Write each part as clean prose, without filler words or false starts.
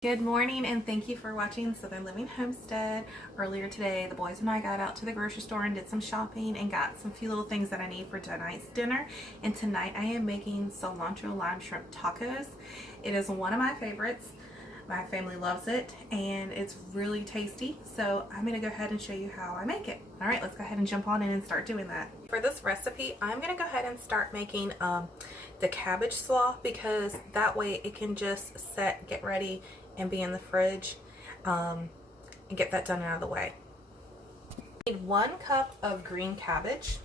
Good morning and thank you for watching Southern Living Homestead. Earlier today, the boys and I got out to the grocery store and did some shopping and got some few little things that I need for tonight's dinner. And tonight I am making cilantro lime shrimp tacos. It is one of my favorites. My family loves it and it's really tasty. So I'm going to go ahead and show you how I make it. All right, let's go ahead and jump on in and start doing that. For this recipe, I'm going to go ahead and start making the cabbage slaw because that way it can just get ready and be in the fridge and get that done out of the way. I need 1 cup of green cabbage.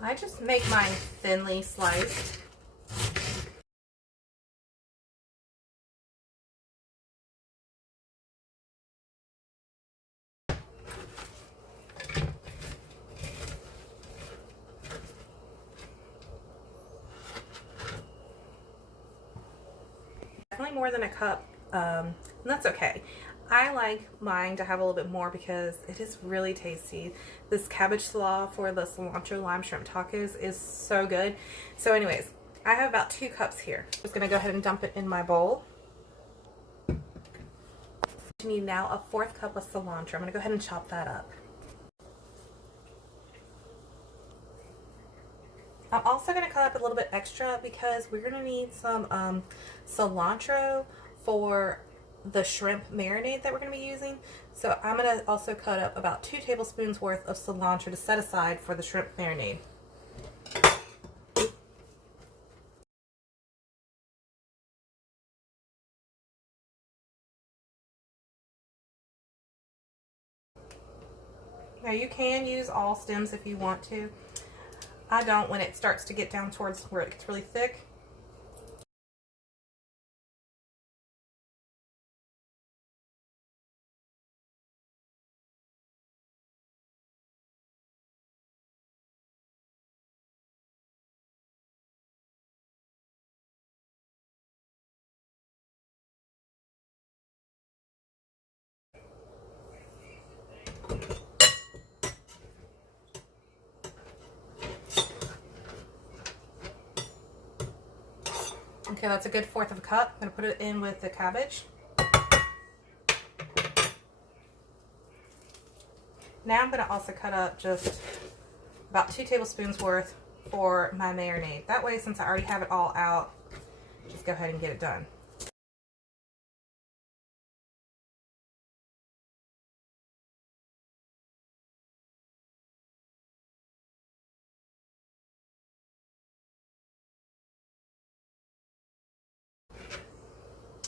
I just make mine thinly sliced. Definitely more than a cup, and that's okay. I like mine to have a little bit more because it is really tasty. This cabbage slaw for the cilantro lime shrimp tacos is so good. So anyways, I have about 2 cups here. I'm just going to go ahead and dump it in my bowl. You need now a 4th cup of cilantro. I'm going to go ahead and chop that up. I'm also going to cut up a little bit extra because we're going to need some cilantro for the shrimp marinade that we're going to be using. So I'm going to also cut up about 2 tablespoons worth of cilantro to set aside for the shrimp marinade. Now you can use all stems if you want to. I don't when it starts to get down towards where it gets really thick. Okay, that's a good 1/4 of a cup. I'm going to put it in with the cabbage. Now I'm going to also cut up just about 2 tablespoons worth for my marinade. That way, since I already have it all out, just go ahead and get it done.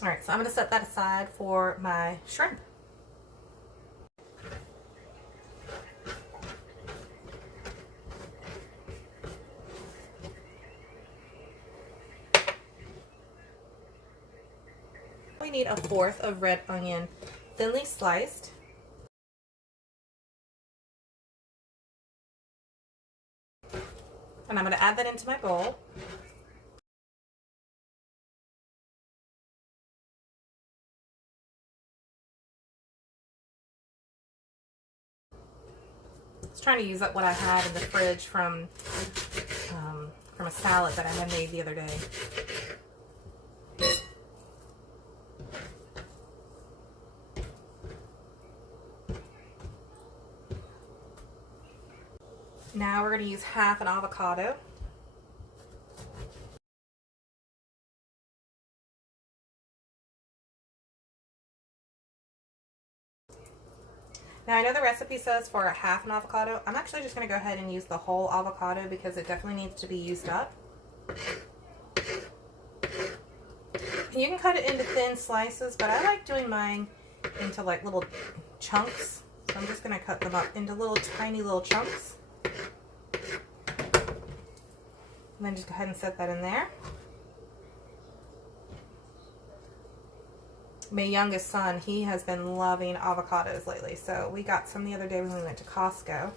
All right, so I'm going to set that aside for my shrimp. We need a 1/4 of red onion, thinly sliced. And I'm going to add that into my bowl. I was trying to use up what I had in the fridge from a salad that I had made the other day. Now we're going to use 1/2 an avocado. Now I know the recipe says for a 1/2 an avocado. I'm actually just going to go ahead and use the whole avocado because it definitely needs to be used up. You can cut it into thin slices, but I like doing mine into like little chunks. So I'm just going to cut them up into little tiny little chunks. And then just go ahead and set that in there. My youngest son, he has been loving avocados lately. So we got some the other day when we went to Costco.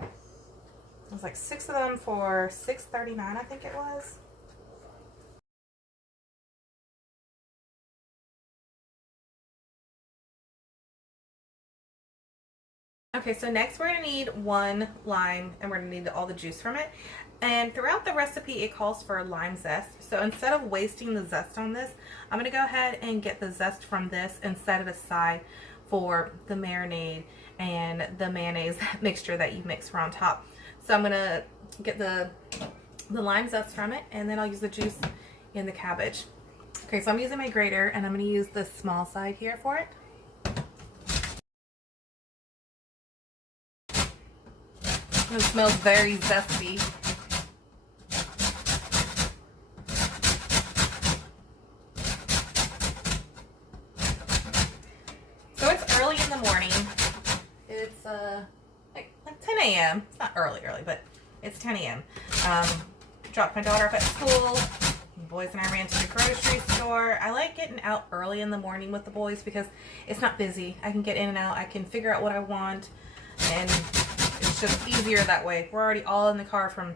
It was like 6 of them for $6.39, I think it was. Okay, so next we're going to need 1 lime and we're going to need all the juice from it. And throughout the recipe, it calls for lime zest. So instead of wasting the zest on this, I'm going to go ahead and get the zest from this and set it aside for the marinade and the mayonnaise mixture that you mix for on top. So I'm going to get the lime zest from it, and then I'll use the juice in the cabbage. Okay, so I'm using my grater, and I'm going to use the small side here for it. It smells very zesty. So it's early in the morning. It's like 10 a.m. It's not early, but it's 10 a.m. Dropped my daughter off at school. The boys and I ran to the grocery store. I like getting out early in the morning with the boys because it's not busy. I can get in and out. I can figure out what I want, and it's just easier that way. We're already all in the car from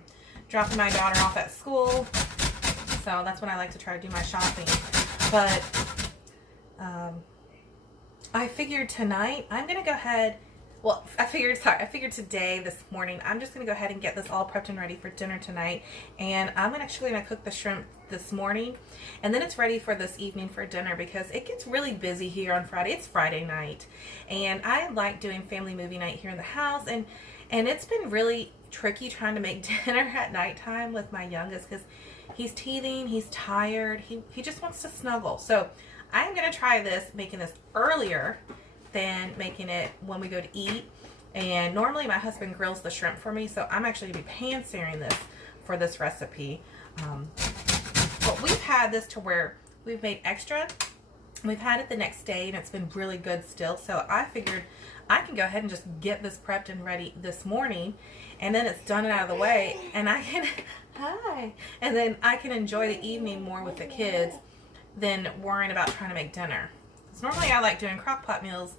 dropping my daughter off at school, so that's when I like to try to do my shopping. But I figured tonight I'm gonna go ahead. Well, I figured today, this morning, I'm just going to go ahead and get this all prepped and ready for dinner tonight. And I'm actually going to cook the shrimp this morning. And then it's ready for this evening for dinner because it gets really busy here on Friday. It's Friday night. And I like doing family movie night here in the house. And it's been really tricky trying to make dinner at nighttime with my youngest because he's teething, he's tired, he just wants to snuggle. So I'm going to try this, making this earlier than making it when we go to eat. And normally my husband grills the shrimp for me, so I'm actually going to be pan searing this for this recipe. But we've had this to where we've made extra. We've had it the next day and it's been really good still, so I figured I can go ahead and just get this prepped and ready this morning, and then it's done and out of the way, and I can and then I can enjoy the evening more with the kids than worrying about trying to make dinner. Because normally I like doing crock pot meals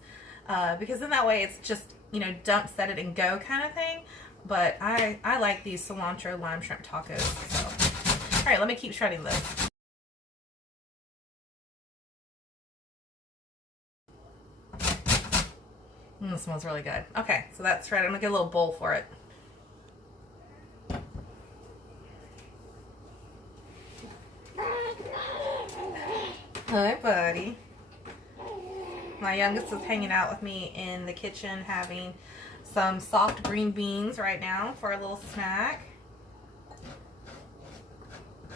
because then that way it's just, you know, dump, set it, and go kind of thing. But I like these cilantro lime shrimp tacos. So. All right, let me keep shredding this. It smells really good. Okay, so that's shredded. I'm gonna get a little bowl for it. Hi, buddy. My youngest is hanging out with me in the kitchen having some soft green beans right now for a little snack.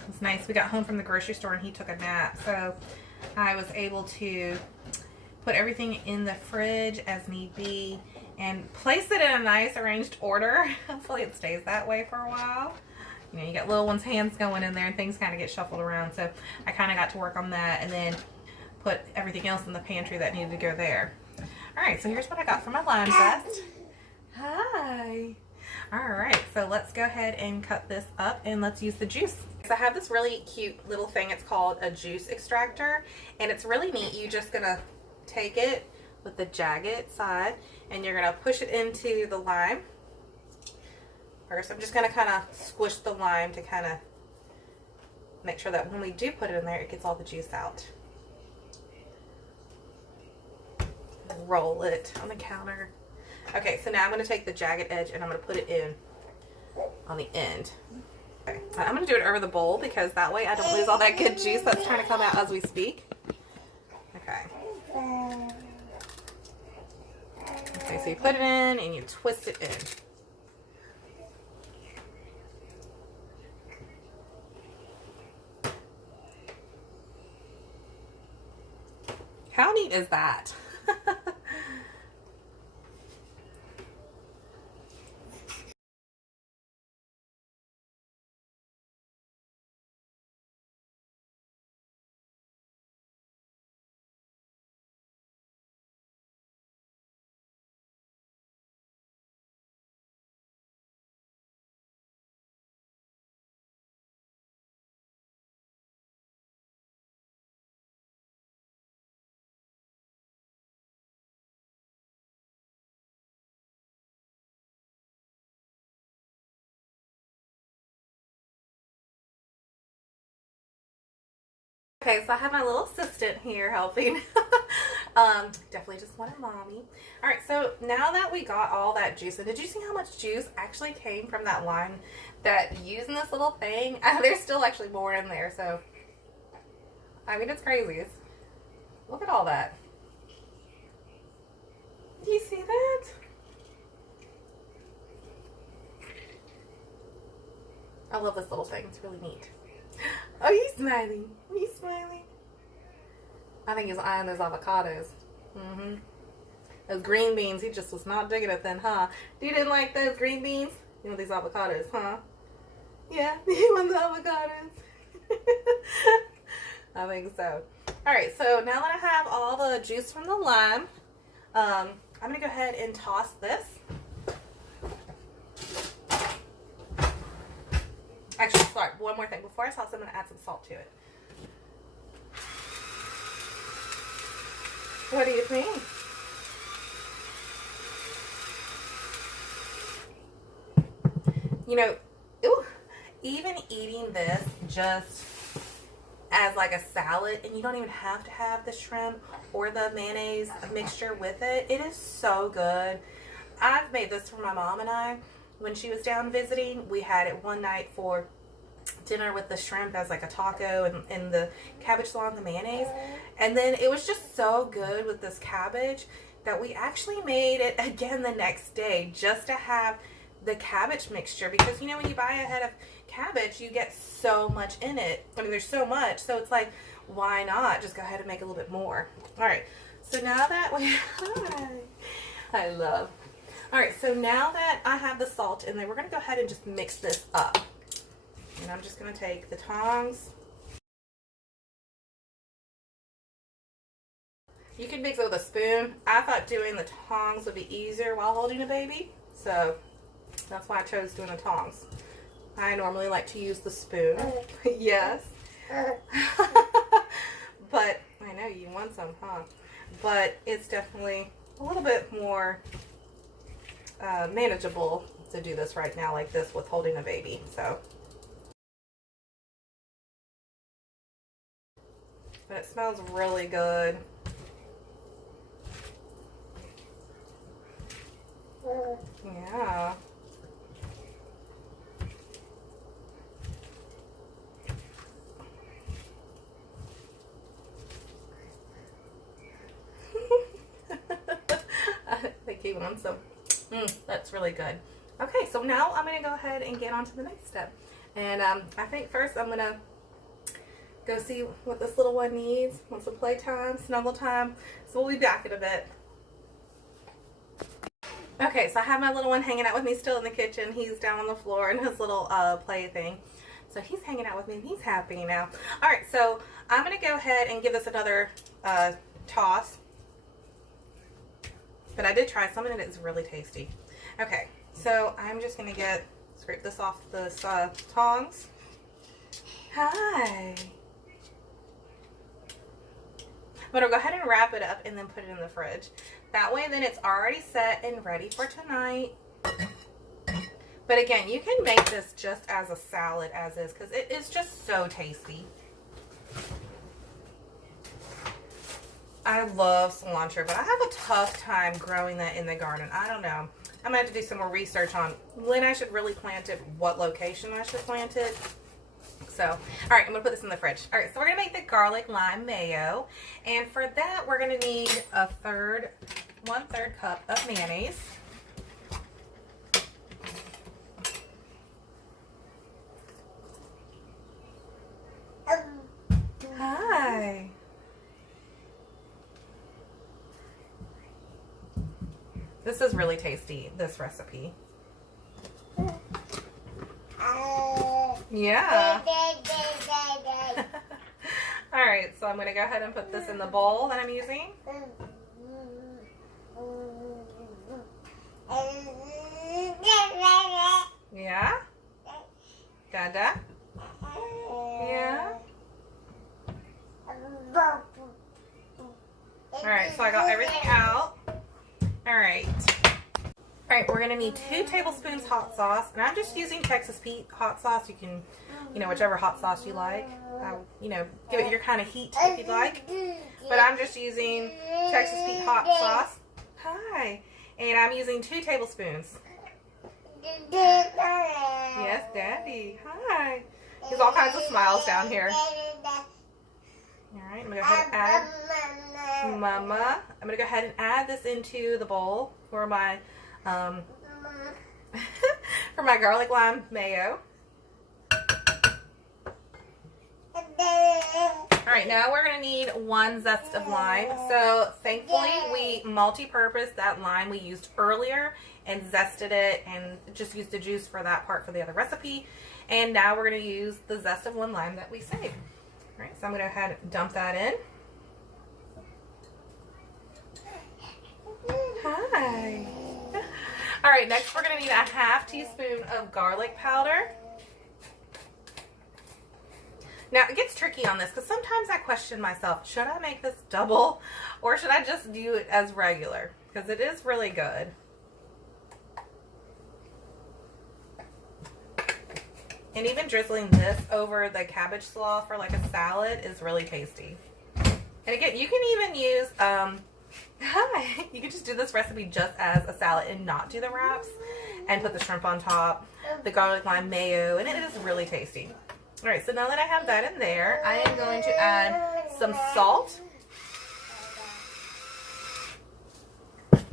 It's nice. We got home from the grocery store and he took a nap, so I was able to put everything in the fridge as need be and place it in a nice arranged order. Hopefully it stays that way for a while. You know, you got little one's hands going in there and things kind of get shuffled around, so I kind of got to work on that and then put everything else in the pantry that needed to go there. Alright, so here's what I got for my lime zest. Hi! Alright, so let's go ahead and cut this up and let's use the juice. So I have this really cute little thing, it's called a juice extractor, and it's really neat. You're just gonna take it with the jagged side and you're gonna push it into the lime. First, I'm just gonna kind of squish the lime to kind of make sure that when we do put it in there, it gets all the juice out. Roll it on the counter. Okay, so now I'm going to take the jagged edge and I'm going to put it in on the end. Okay, I'm going to do it over the bowl because that way I don't lose all that good juice that's trying to come out as we speak. Okay. Okay, so you put it in and you twist it in. How neat is that? Okay, so I have my little assistant here helping. Definitely just wanted mommy. All right, so now that we got all that juice, and did you see how much juice actually came from that lime that using this little thing? There's still actually more in there, so I mean, it's crazy. Look at all that. Do you see that? I love this little thing. It's really neat. Oh, he's smiling. He's smiling. I think he's eyeing those avocados. Those green beans, he just was not digging it then, huh? You didn't like those green beans? You want these avocados, huh? Yeah, you want the avocados? I think so. Alright, so now that I have all the juice from the lime, I'm going to go ahead and toss this. Actually, sorry, one more thing. Before I toss, I'm going to add some salt to it. What do you think? You know, even eating this just as like a salad, and you don't even have to have the shrimp or the mayonnaise mixture with it. It is so good. I've made this for my mom and I. When she was down visiting, we had it one night for dinner with the shrimp as like a taco and the cabbage slaw and the mayonnaise. And then it was just so good with this cabbage that we actually made it again the next day just to have the cabbage mixture, because you know when you buy a head of cabbage you get so much in it. I mean, there's so much, so it's like, why not just go ahead and make a little bit more. All right, so now that we I love. All right, so now that I have the salt in there, we're going to go ahead and just mix this up. And I'm just going to take the tongs. You can mix it with a spoon. I thought doing the tongs would be easier while holding a baby, so that's why I chose doing the tongs. I normally like to use the spoon. Yes. But I know you want some, huh? But it's definitely a little bit more manageable to do this right now like this with holding a baby. So, but it smells really good. Yeah. I think he wants some. That's really good. Okay, so now I'm going to go ahead and get on to the next step. And I think first I'm going to go see what this little one needs. Want some playtime, snuggle time. So we'll be back in a bit. Okay, so I have my little one hanging out with me still in the kitchen. He's down on the floor in his little play thing. So he's hanging out with me and he's happy now. Alright, so I'm going to go ahead and give this another toss. But I did try some and it is really tasty. Okay, so I'm just going to scrape this off the tongs. Hi. I'm going to go ahead and wrap it up and then put it in the fridge. That way then it's already set and ready for tonight. But again, you can make this just as a salad as is because it is just so tasty. I love cilantro, but I have a tough time growing that in the garden. I don't know. I'm going to have to do some more research on when I should really plant it, what location I should plant it. So, all right, I'm going to put this in the fridge. All right, so we're going to make the garlic lime mayo. And for that, we're going to need 1/3 cup of mayonnaise. Hi. This is really tasty, this recipe. Yeah. Alright, so I'm going to go ahead and put this in the bowl that I'm using. Yeah. Dada. Yeah. Alright, so I got everything out. Alright. Alright, right, we're gonna need 2 tablespoons hot sauce, and I'm just using Texas Pete hot sauce. You can, you know, whichever hot sauce you like. You know, give it your kind of heat if you'd like. But I'm just using Texas Pete hot sauce. Hi. And I'm using 2 tablespoons. Yes, Daddy. Hi. There's all kinds of smiles down here. Alright, I'm going to go ahead and add Mama. I'm going to go ahead and add this into the bowl for my for my garlic lime mayo. Alright, now we're going to need 1 zest of lime. So thankfully we multi-purposed that lime we used earlier and zested it and just used the juice for that part for the other recipe. And now we're going to use the zest of 1 lime that we saved. Alright, so I'm going to go ahead and dump that in. Hi. Alright, next we're going to need a 1/2 teaspoon of garlic powder. Now, it gets tricky on this because sometimes I question myself, should I make this double or should I just do it as regular? Because it is really good. And even drizzling this over the cabbage slaw for like a salad is really tasty. And again, you can even use, you can just do this recipe just as a salad and not do the wraps and put the shrimp on top, the garlic lime mayo, and it is really tasty. Alright, so now that I have that in there, I am going to add some salt. And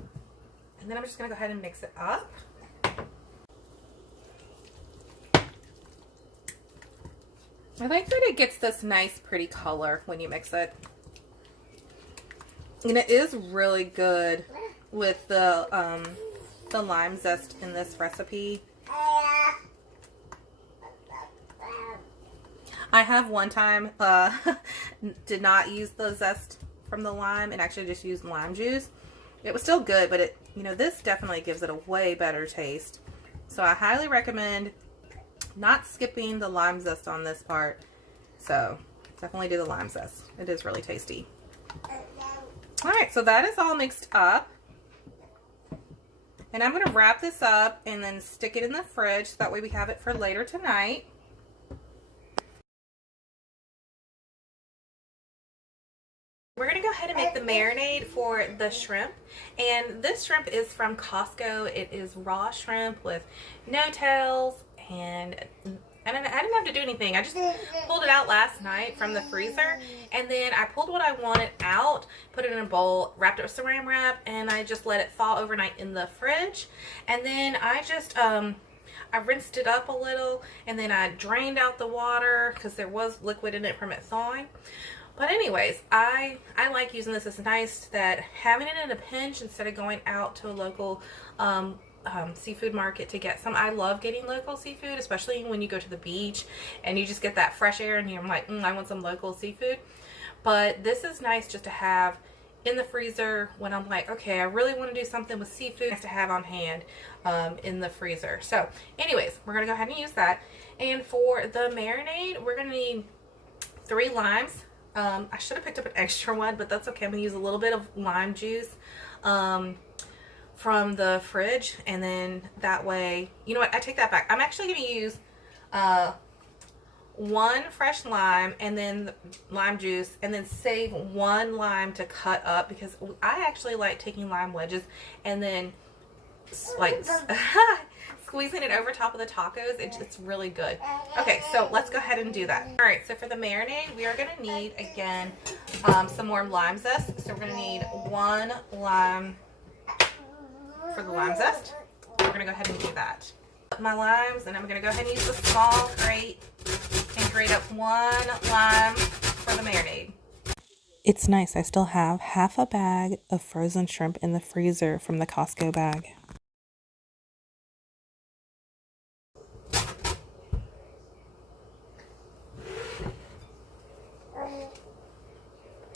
then I'm just going to go ahead and mix it up. I like that it gets this nice pretty color when you mix it. And it is really good with the lime zest in this recipe. I have one time did not use the zest from the lime and actually just used lime juice. It was still good, but it, you know, this definitely gives it a way better taste. So I highly recommend not skipping the lime zest on this part. So definitely do the lime zest. It is really tasty. Alright, so that is all mixed up. And I'm going to wrap this up and then stick it in the fridge so that way we have it for later tonight. We're going to go ahead and make the marinade for the shrimp. And this shrimp is from Costco. It is raw shrimp with no tails, and I didn't have to do anything. I just pulled it out last night from the freezer, and then I pulled what I wanted out, put it in a bowl, wrapped it with saran wrap, and I just let it thaw overnight in the fridge. And then I just I rinsed it up a little, and then I drained out the water because there was liquid in it from it thawing. But anyways, I like using this. It's nice that having it in a pinch instead of going out to a local seafood market to get some. I love getting local seafood, especially when you go to the beach and you just get that fresh air and you're like, I want some local seafood. But this is nice just to have in the freezer when I'm like, okay, I really want to do something with seafood. Nice to have on hand in the freezer. So anyways, we're going to go ahead and use that. And for the marinade, we're going to need 3 limes. I should have picked up an extra one, but that's okay. I'm going to use a little bit of lime juice from the fridge, and then that way, you know what, I take that back. I'm actually going to use 1 fresh lime and then the lime juice, and then save 1 lime to cut up, because I actually like taking lime wedges and then like squeezing it over top of the tacos. It's really good. Okay, so let's go ahead and do that. All right, so for the marinade, we are going to need, again, some more lime zest. So we're going to need 1 lime for the lime zest. We're going to go ahead and do that. My limes, and I'm going to go ahead and use the small grate and grate up 1 lime for the marinade. It's nice. I still have half a bag of frozen shrimp in the freezer from the Costco bag.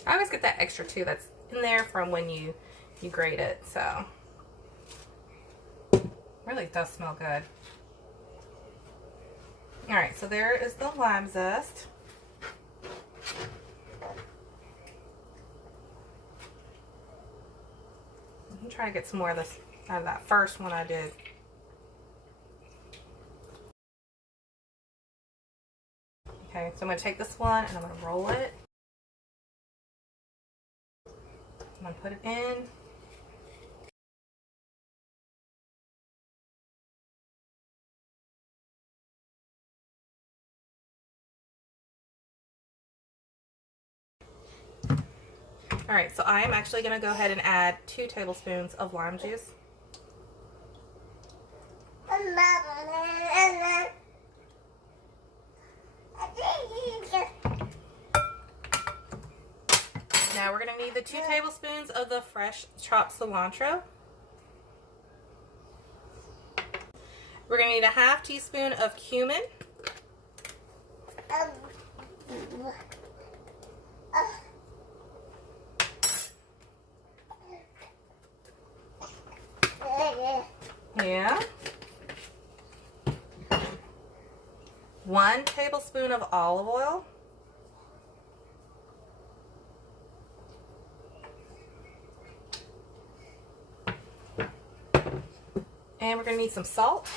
I always get that extra too that's in there from when you grate it, so really does smell good. Alright, so there is the lime zest. I'm trying to get some more of this out of that first one I did. Okay, so I'm going to take this one and I'm going to roll it. I'm going to put it in. Alright, so I am actually going to go ahead and add 2 tablespoons of lime juice. Now we're going to need the 2 tablespoons of the fresh chopped cilantro. We're going to need a half teaspoon of cumin. Yeah. 1 tablespoon of olive oil. And we're going to need some salt.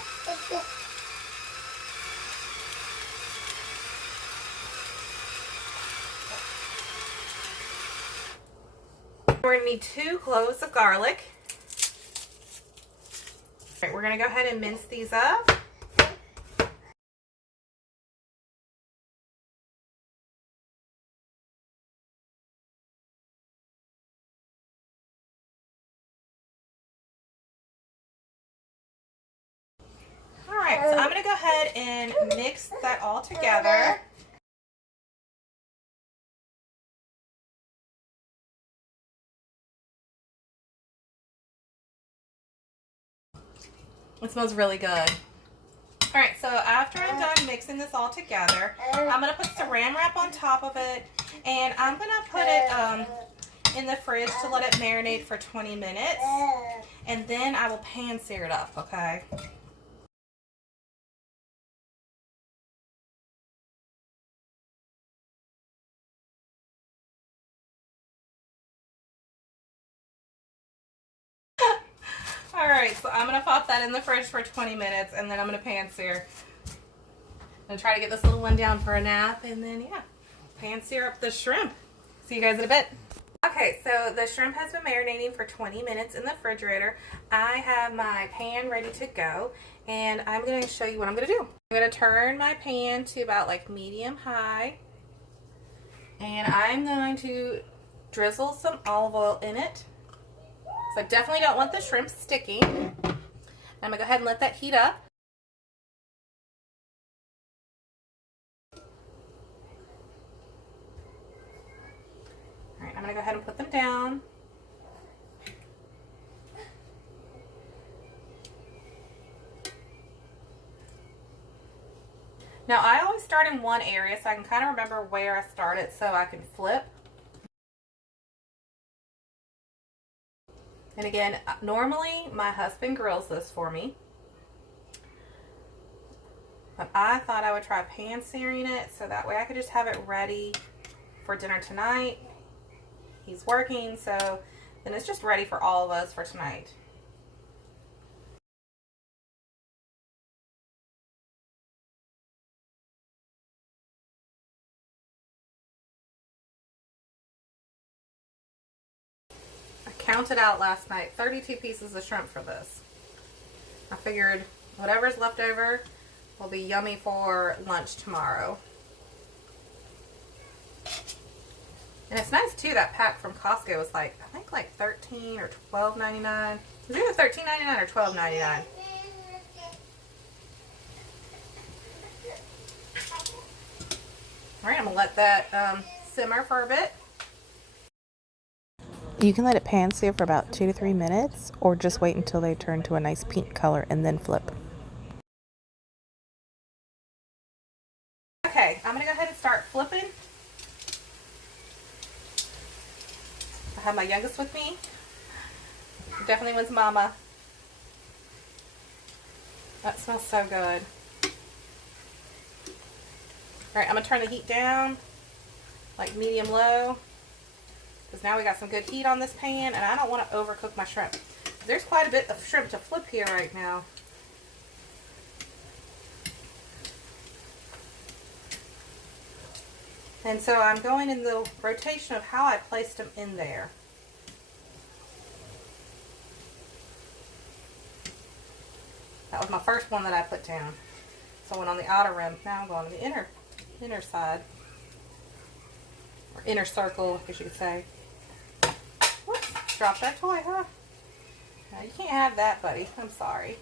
We're going to need 2 cloves of garlic. All right, we're going to go ahead and mince these up. Alright, so I'm going to go ahead and mix that all together. It smells really good. Alright, so after I'm done mixing this all together, I'm going to put saran wrap on top of it, and I'm going to put it in the fridge to let it marinate for 20 minutes, and then I will pan sear it up, okay? Alright, so I'm going to pop that in the fridge for 20 minutes, and then I'm going to pan sear. I'm going to try to get this little one down for a nap, and then, yeah, pan sear up the shrimp. See you guys in a bit. Okay, so the shrimp has been marinating for 20 minutes in the refrigerator. I have my pan ready to go, and I'm going to show you what I'm going to do. I'm going to turn my pan to about like medium high, and I'm going to drizzle some olive oil in it. So I definitely don't want the shrimp sticking. I'm going to go ahead and let that heat up. Alright, I'm going to go ahead and put them down. Now I always start in one area so I can kind of remember where I started so I can flip. And again, normally my husband grills this for me, but I thought I would try pan searing it so that way I could just have it ready for dinner tonight. He's working, so then it's just ready for all of us for tonight. Counted out last night, 32 pieces of shrimp for this. I figured whatever's left over will be yummy for lunch tomorrow. And it's nice too, that pack from Costco was like, I think like $13 or $12.99. It was either $13.99 or $12.99. Alright, I'm going to let that simmer for a bit. You can let it pan sear for about 2 to 3 minutes, or just wait until they turn to a nice pink color and then flip. Okay, I'm going to go ahead and start flipping. I have my youngest with me. He definitely wants mama. That smells so good. Alright, I'm going to turn the heat down, like medium-low. Because now we got some good heat on this pan, and I don't want to overcook my shrimp. there's quite a bit of shrimp to flip here right now. And so I'm going in the rotation of how I placed them in there. That was my first one that I put down. So I went on the outer rim. Now I'm going on the inner side. Or inner circle, I guess you could say. Whoops, dropped that toy, huh? No, you can't have that, buddy. I'm sorry.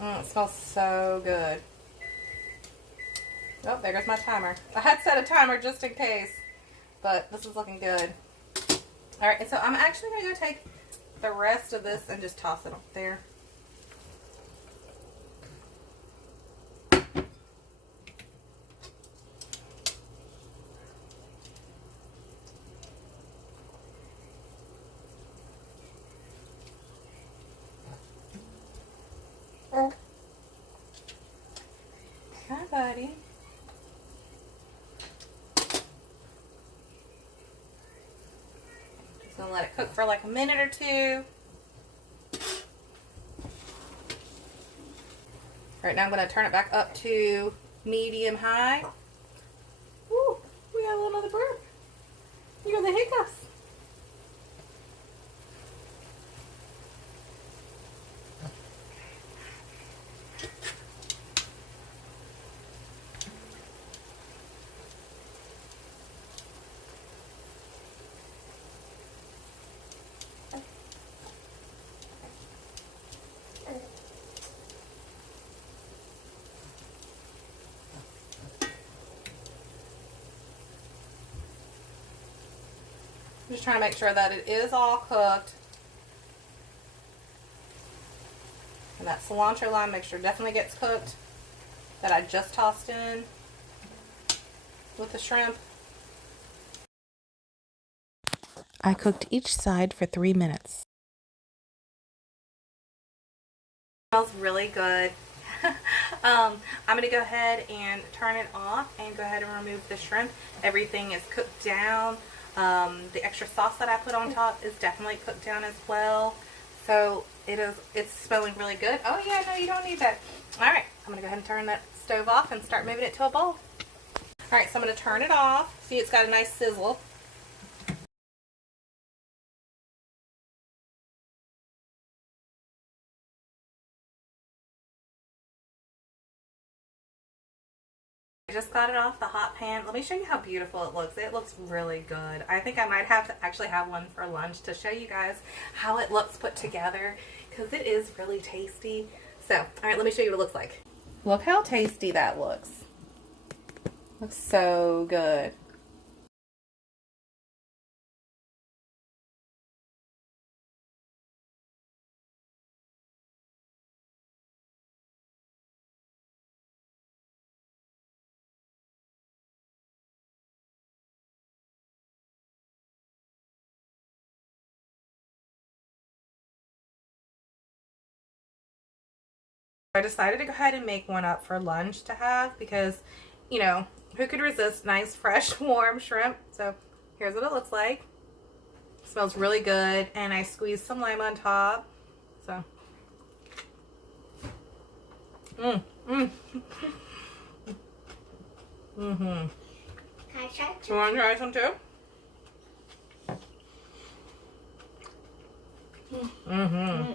It smells so good. Oh, there goes my timer. I had set a timer just in case, but this is looking good. All right, and so I'm actually going to go take the rest of this and just toss it up there. Hi, buddy. Just gonna let it cook for like a minute or two. Right now I'm gonna turn it back up to medium high. Ooh, we got a little another burp. You got the hiccups. I'm just trying to make sure that it is all cooked. And that cilantro lime mixture definitely gets cooked. That I just tossed in with the shrimp. I cooked each side for 3 minutes. Smells really good. I'm going to go ahead and turn it off and go ahead and remove the shrimp. Everything is cooked down. The extra sauce that I put on top is definitely cooked down as well. So it's smelling really good. Oh yeah, no, you don't need that. Alright, I'm going to go ahead and turn that stove off and start moving it to a bowl. Alright, so I'm going to turn it off. See, it's got a nice sizzle. I just got it off the hot pan. Let me show you how beautiful it looks. It looks really good. I think I might have to actually have one for lunch to show you guys how it looks put together, because it is really tasty. So, all right, let me show you what it looks like. Look how tasty that looks. Looks so good. I decided to go ahead and make one up for lunch to have because, you know, who could resist nice, fresh, warm shrimp? So here's what it looks like. It smells really good, and I squeezed some lime on top. So, mm. Can I try You want to try some too? I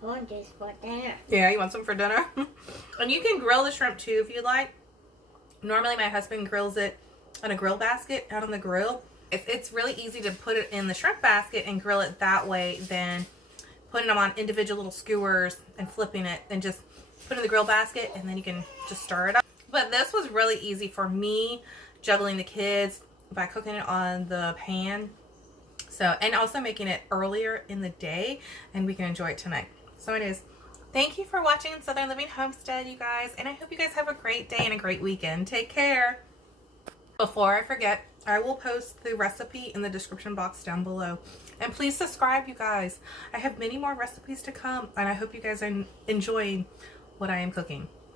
want this for dinner. Yeah, you want some for dinner? And you can grill the shrimp too if you like. Normally my husband grills it on a grill basket out on the grill. It's really easy to put it in the shrimp basket and grill it that way than putting them on individual little skewers and flipping it, and just put it in the grill basket and then you can just stir it up. But this was really easy for me, juggling the kids by cooking it on the pan. So, and also making it earlier in the day, and we can enjoy it tonight. So it is. Thank you for watching Southern Living Homestead, you guys, and I hope you guys have a great day and a great weekend. Take care. Before I forget, I will post the recipe in the description box down below. And please subscribe, you guys. I have many more recipes to come, and I hope you guys are enjoying what I am cooking.